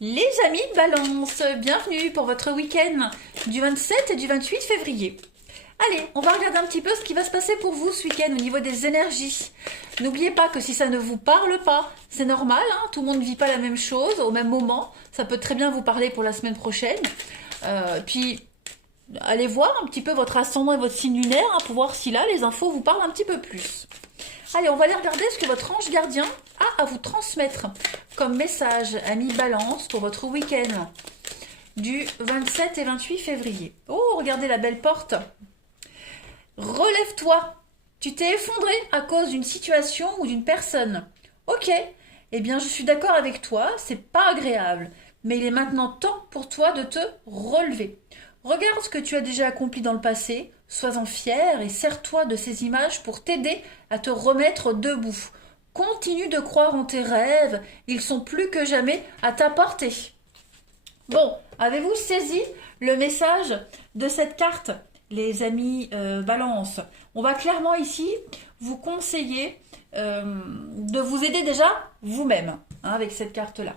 Les amis Balance, bienvenue pour votre week-end du 27 et du 28 février. Allez, on va regarder un petit peu ce qui va se passer pour vous ce week-end au niveau des énergies. N'oubliez pas que si ça ne vous parle pas, c'est normal, hein, tout le monde ne vit pas la même chose au même moment. Ça peut très bien vous parler pour la semaine prochaine. Puis, allez voir un petit peu votre ascendant et votre signe lunaire hein, pour voir si là, les infos vous parlent un petit peu plus. Allez, on va aller regarder ce que votre ange gardien a à vous transmettre comme message, ami Balance, pour votre week-end du 27 et 28 février. Oh, regardez la belle porte. Relève-toi. Tu t'es effondré à cause d'une situation ou d'une personne. Ok, eh bien je suis d'accord avec toi, c'est pas agréable, mais il est maintenant temps pour toi de te relever. Regarde ce que tu as déjà accompli dans le passé, sois-en fier et sers-toi de ces images pour t'aider à te remettre debout. Continue de croire en tes rêves, ils sont plus que jamais à ta portée. Bon, avez-vous saisi le message de cette carte, les amis Balance? On va clairement ici vous conseiller de vous aider déjà vous-même hein, avec cette carte-là.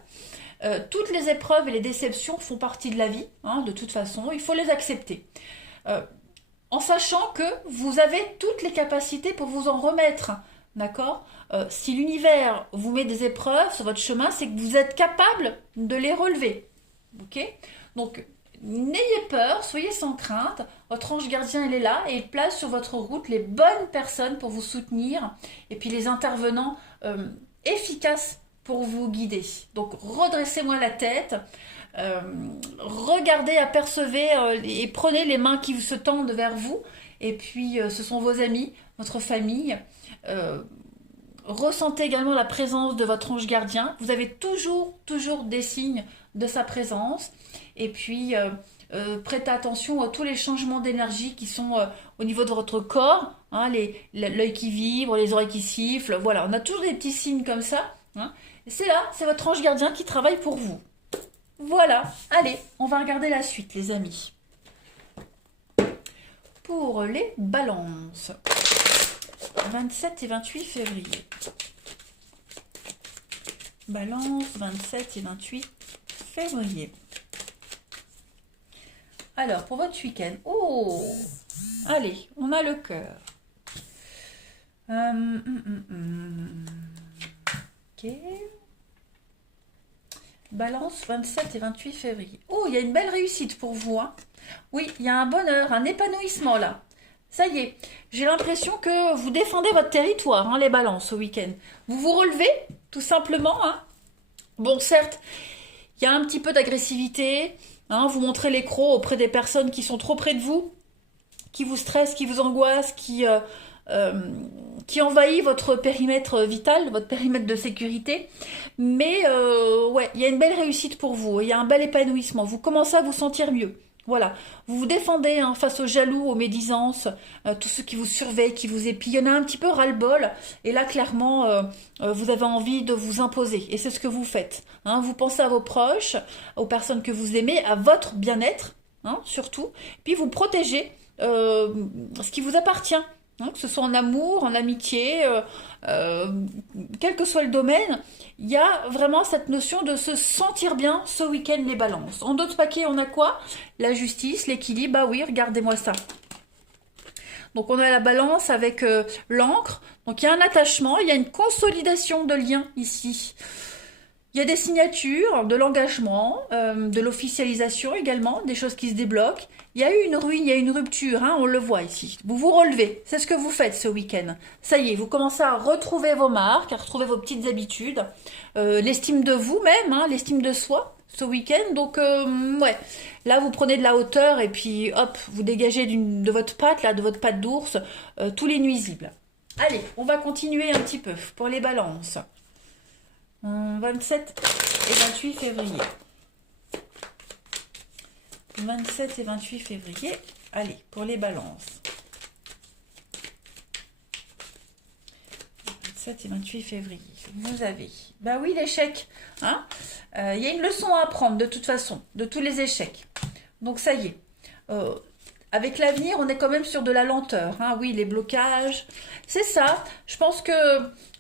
Toutes les épreuves et les déceptions font partie de la vie, hein, de toute façon, il faut les accepter. En sachant que vous avez toutes les capacités pour vous en remettre, d'accord si l'univers vous met des épreuves sur votre chemin, c'est que vous êtes capable de les relever. Ok? Donc, n'ayez peur, soyez sans crainte. Votre ange gardien, il est là et il place sur votre route les bonnes personnes pour vous soutenir et puis les intervenants efficaces pour vous guider. Donc, redressez-moi la tête. Regardez, apercevez et prenez les mains qui se tendent vers vous. Et puis, ce sont vos amis, votre famille. Ressentez également la présence de votre ange gardien. Vous avez toujours des signes de sa présence. Et puis, prêtez attention à tous les changements d'énergie qui sont au niveau de votre corps. Hein, l'œil qui vibre, les oreilles qui sifflent. Voilà, on a toujours des petits signes comme ça. Hein. C'est là, c'est votre ange gardien qui travaille pour vous. Voilà, allez, on va regarder la suite, les amis. Pour les balances. 27 et 28 février. Balance, 27 et 28 février. Alors, pour votre week-end. Oh, allez, on a le cœur. Ok. Balance, 27 et 28 février. Oh, il y a une belle réussite pour vous. Hein. Oui, il y a un bonheur, un épanouissement là. Ça y est, j'ai l'impression que vous défendez votre territoire, hein, les balances, au week-end. Vous vous relevez, tout simplement. Hein. Bon, certes, il y a un petit peu d'agressivité. Hein, vous montrez les crocs auprès des personnes qui sont trop près de vous, qui vous stressent, qui vous angoissent, qui envahit votre périmètre vital, votre périmètre de sécurité. Mais ouais, il y a une belle réussite pour vous, il y a un bel épanouissement. Vous commencez à vous sentir mieux. Voilà, vous vous défendez hein, face aux jaloux, aux médisances, tous ceux qui vous surveillent, qui vous épient. Il y en a un petit peu ras-le-bol. Et là, clairement, vous avez envie de vous imposer. Et c'est ce que vous faites. Hein. Vous pensez à vos proches, aux personnes que vous aimez, à votre bien-être, hein, surtout. Puis vous protégez ce qui vous appartient. Hein, que ce soit en amour, en amitié, quel que soit le domaine, il y a vraiment cette notion de se sentir bien ce week-end les balances. En d'autres paquets, on a quoi? La justice, l'équilibre, bah oui, regardez-moi ça. Donc on a la balance avec l'encre, donc il y a un attachement, il y a une consolidation de liens ici. Il y a des signatures, de l'engagement, de l'officialisation également, des choses qui se débloquent. Il y a eu une ruine, il y a une rupture, hein, on le voit ici. Vous vous relevez, c'est ce que vous faites ce week-end. Ça y est, vous commencez à retrouver vos marques, à retrouver vos petites habitudes, l'estime de vous-même, hein, l'estime de soi ce week-end. Donc, ouais, là vous prenez de la hauteur et puis hop, vous dégagez de votre patte, là, de votre patte d'ours, tous les nuisibles. Allez, on va continuer un petit peu pour les balances. 27 et 28 février. 27 et 28 février. Allez, pour les balances. 27 et 28 février. Vous avez. Bah oui, l'échec. Hein y a une leçon à apprendre de toute façon, de tous les échecs. Donc ça y est. avec l'avenir, on est quand même sur de la lenteur. Hein. Oui, les blocages, c'est ça. Je pense que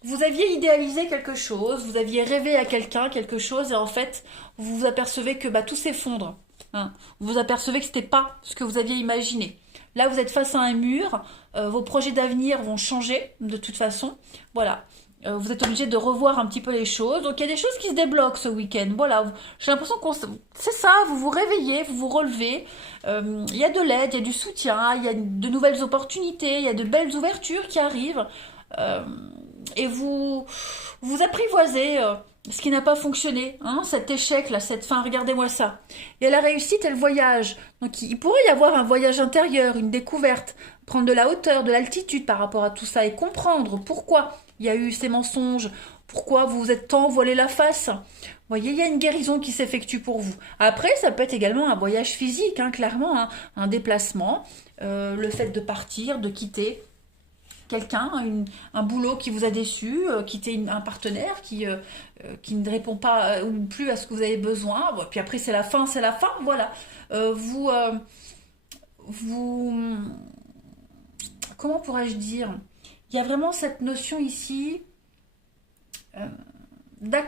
vous aviez idéalisé quelque chose, vous aviez rêvé à quelqu'un, quelque chose, et en fait, vous vous apercevez que bah, tout s'effondre. Hein. Vous vous apercevez que c'était pas ce que vous aviez imaginé. Là, vous êtes face à un mur, vos projets d'avenir vont changer de toute façon. Voilà. Vous êtes obligé de revoir un petit peu les choses. Donc il y a des choses qui se débloquent ce week-end. Voilà, j'ai l'impression qu'on... C'est ça, vous vous réveillez, vous vous relevez. Il y a de l'aide, il y a du soutien, il y a de nouvelles opportunités, il y a de belles ouvertures qui arrivent. Euh, et vous apprivoisez ce qui n'a pas fonctionné. Hein, cet échec, là, cette fin, regardez-moi ça. Il y a la réussite et le voyage. Donc il pourrait y avoir un voyage intérieur, une découverte, prendre de la hauteur, de l'altitude par rapport à tout ça et comprendre pourquoi il y a eu ces mensonges, pourquoi vous vous êtes tant voilé la face. Vous voyez, il y a une guérison qui s'effectue pour vous. Après, ça peut être également un voyage physique, hein, clairement, hein, un déplacement, le fait de partir, de quitter quelqu'un, un boulot qui vous a déçu, quitter un partenaire qui ne répond pas ou plus à ce que vous avez besoin. Bon, puis après, c'est la fin, voilà. Vous, comment pourrais-je dire? Il y a vraiment cette notion ici. euh,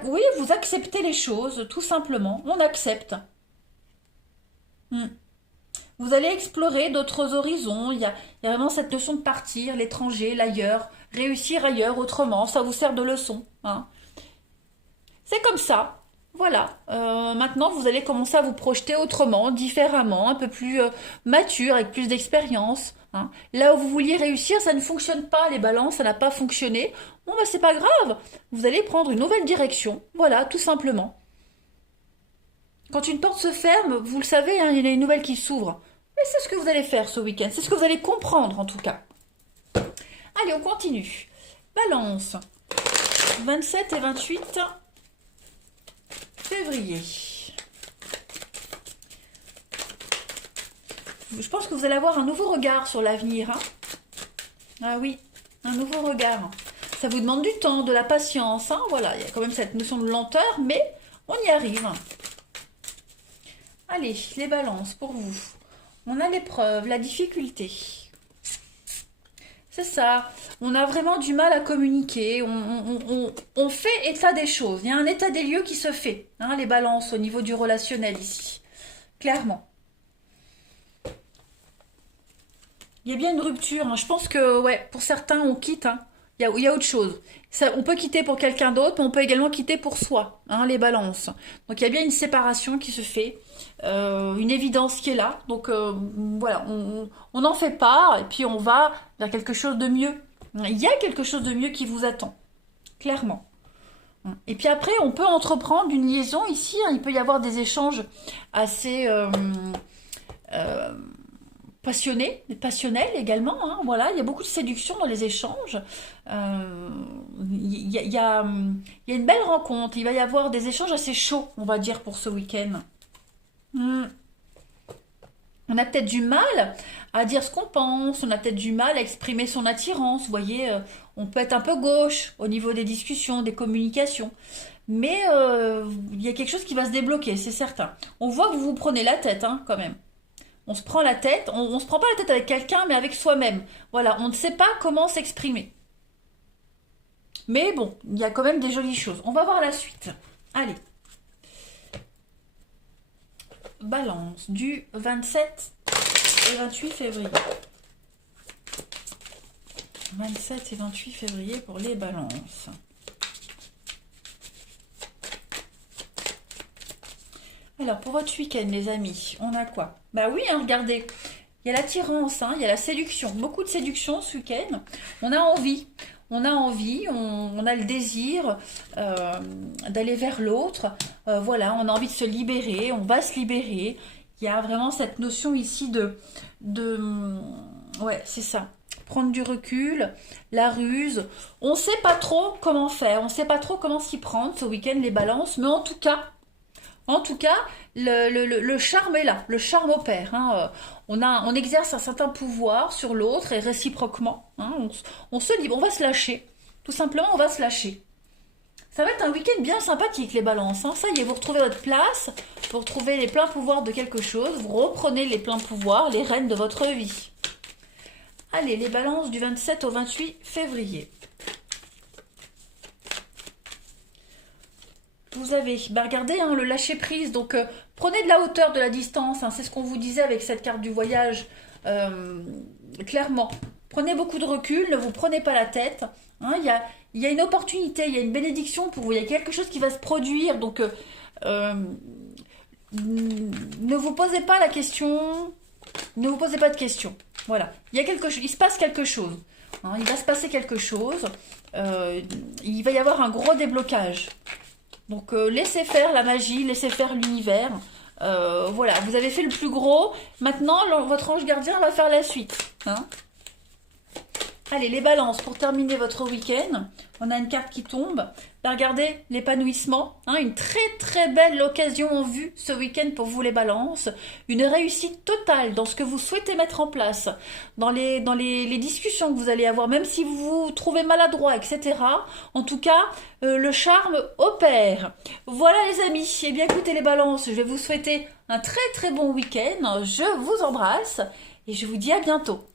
oui, vous acceptez les choses, tout simplement. On accepte. Hmm. Vous allez explorer d'autres horizons. Il y a vraiment cette notion de partir, l'étranger, l'ailleurs, réussir ailleurs, autrement. Ça vous sert de leçon. Hein. C'est comme ça. Voilà. Maintenant, vous allez commencer à vous projeter autrement, différemment, un peu plus mature, avec plus d'expérience. Hein. Là où vous vouliez réussir, ça ne fonctionne pas, les balances, ça n'a pas fonctionné. Bon, bah, c'est pas grave. Vous allez prendre une nouvelle direction. Voilà, tout simplement. Quand une porte se ferme, vous le savez, hein, il y en a une nouvelle qui s'ouvre. Et c'est ce que vous allez faire ce week-end. C'est ce que vous allez comprendre, en tout cas. Allez, on continue. Balance. 27 et 28 février. Je pense que vous allez avoir un nouveau regard sur l'avenir. Hein. Ah oui, un nouveau regard. Ça vous demande du temps, de la patience. Hein. Voilà, il y a quand même cette notion de lenteur, mais on y arrive. Allez, les balances pour vous. On a l'épreuve, la difficulté. C'est ça. On a vraiment du mal à communiquer. On fait état des choses. Il y a un état des lieux qui se fait. Hein, les balances au niveau du relationnel ici. Clairement. Il y a bien une rupture. Hein. Je pense que, ouais, pour certains, on quitte. Hein. Il y a autre chose. Ça, on peut quitter pour quelqu'un d'autre, mais on peut également quitter pour soi, hein, les balances. Donc il y a bien une séparation qui se fait, une évidence qui est là. Donc voilà, on n'en fait pas, et puis on va vers quelque chose de mieux. Il y a quelque chose de mieux qui vous attend, clairement. Et puis après, on peut entreprendre une liaison ici. Hein, il peut y avoir des échanges assez... euh, passionnel également. Hein, voilà, il y a beaucoup de séduction dans les échanges. Il y a une belle rencontre. Il va y avoir des échanges assez chauds, on va dire, pour ce week-end. Hmm. On a peut-être du mal à dire ce qu'on pense, on a peut-être du mal à exprimer son attirance. Vous voyez, on peut être un peu gauche au niveau des discussions, des communications. Mais il y a quelque chose qui va se débloquer, c'est certain. On voit que vous vous prenez la tête, hein, quand même. On se prend la tête, on se prend pas la tête avec quelqu'un, mais avec soi-même. Voilà, on ne sait pas comment s'exprimer. Mais bon, il y a quand même des jolies choses. On va voir la suite. Allez. Balance du 27 et 28 février. 27 et 28 février pour les balances. Alors, pour votre week-end, les amis, on a quoi? Bah oui, hein, regardez. Il y a l'attirance, hein, il y a la séduction. Beaucoup de séduction ce week-end. On a envie. On a envie, on a le désir d'aller vers l'autre. Voilà, on a envie de se libérer, on va se libérer. Il y a vraiment cette notion ici ouais, c'est ça. Prendre du recul, la ruse. On ne sait pas trop comment faire, on ne sait pas trop comment s'y prendre ce week-end, les balances. Mais en tout cas, le charme est là, le charme opère. Hein. On exerce un certain pouvoir sur l'autre et réciproquement. Hein. On se livre, on va se lâcher. Tout simplement, on va se lâcher. Ça va être un week-end bien sympathique, les balances, hein. Ça y est, vous retrouvez votre place, vous retrouvez les pleins pouvoirs de quelque chose, vous reprenez les pleins pouvoirs, les rênes de votre vie. Allez, les balances du 27 au 28 février. Vous avez, bah regardez, hein, le lâcher prise. Donc, prenez de la hauteur, de la distance. Hein, c'est ce qu'on vous disait avec cette carte du voyage. Clairement, prenez beaucoup de recul. Ne vous prenez pas la tête. Hein, il y a une opportunité, il y a une bénédiction pour vous. Il y a quelque chose qui va se produire. Donc, ne vous posez pas la question. Ne vous posez pas de questions. Voilà, il y a quelque chose. Il se passe quelque chose. Hein, il va se passer quelque chose. Il va y avoir un gros déblocage. Donc laissez faire la magie, laissez faire l'univers. Voilà, vous avez fait le plus gros. Maintenant, votre ange gardien va faire la suite. Hein. Allez, les balances, pour terminer votre week-end, on a une carte qui tombe. Ben, regardez, l'épanouissement. Hein, une très très belle occasion en vue ce week-end pour vous les balances. Une réussite totale dans ce que vous souhaitez mettre en place. Dans les discussions que vous allez avoir, même si vous vous trouvez maladroit, etc. En tout cas, le charme opère. Voilà les amis. Eh bien écoutez les balances, je vais vous souhaiter un très très bon week-end. Je vous embrasse et je vous dis à bientôt.